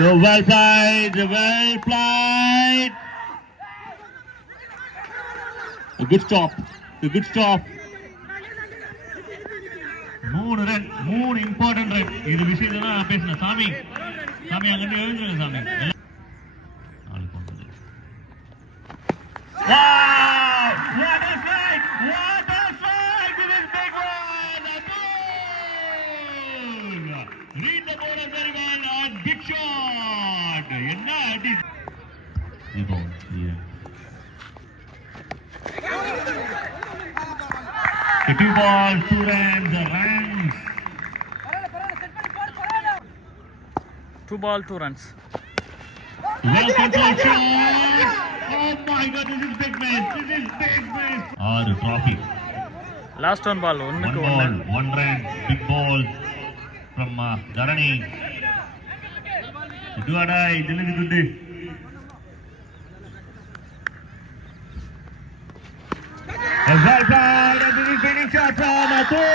So well played, well played. A good stop, a good stop. 3 run, 3 important run. இது விஷயத்தை தான் பேசினேன். சாமி அங்கிட்டு எழுந்துருங்க சாமி. Wow! What a strike! What a strike! This is big one! A goal! Read the ball very well and big shot! என்ன அடி! Rebound, yeah. 2 balls, 2 runs, runs. 2 ball 2 runs. Well controlled shot. Oh my God, this is big man. This is big man. The trophy. Last one ball. 1 ball, 1 run, big ball from Dharani. Do or die, Dilli Dundi. A well played, and this is winning shot from Atul.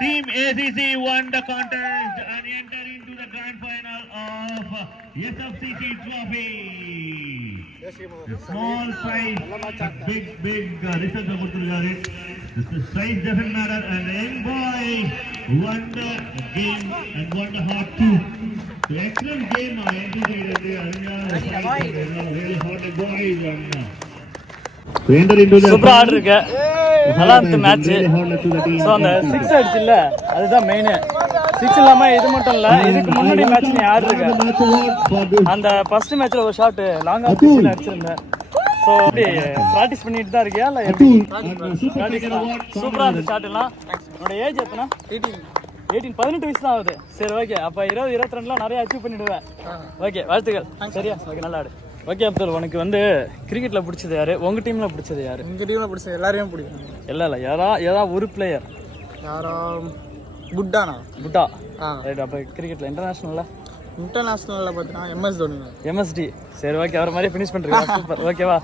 Team ACC won the contest and entered into the grand final of SFCC Trophy. The small size, big research about the size doesn't matter, and the young boy won the game and won the hot too. The excellent game, really hot boys. சூப்பரா ஆடு இருக்கு, நல்லா இருக்கு match. So அந்த 6 அடிச்சு இல்ல, அதுதான் மெயின். 6 இல்லாம இது மட்டும் இல்ல, இதுக்கு முன்னாடி மேட்ச் நீ ஆடு இருக்க. அந்த ஃபர்ஸ்ட் மேட்ச்ல ஒரு ஷாட் லாங் ஆஃப் அடிச்சிருந்தேன். ஸோ அப்படி ப்ராக்டிஸ் பண்ணிட்டு தான் இருக்கியா இல்ல எப்படி? சூப்பரா அந்த ஷாட் எல்லாம். என்னோட ஏஜ் எத்தனை? 18 வயசு தான் ஆகுது. சரி ஓகே, அப்ப 20 22லாம் நிறைய அச்சீவ் பண்ணிடுவேன். ஓகே, வாழ்த்துக்கள். சரியா, ஓகே, நல்லா ஆடு. ஓகே அப்துல், உனக்கு வந்து கிரிக்கெட்ல பிடிச்சது யாரு? உங்க டீம்ல பிடிச்சது யாரு? எங்க டீம்ல பிடிச்சது எல்லாரையும் பிடிக்கும். இல்ல ஏதா ஒரு பிளேயர். யாரோ புட்டா. ரைட். அப்ப கிரிக்கெட்ல இன்டர்நேஷனல்ல பார்த்தீங்கன்னா MS தோனி. MSD. சரி ஓகே, அவரை மாதிரி ஃபினிஷ் பண்றீங்க. சூப்பர். ஓகேவா?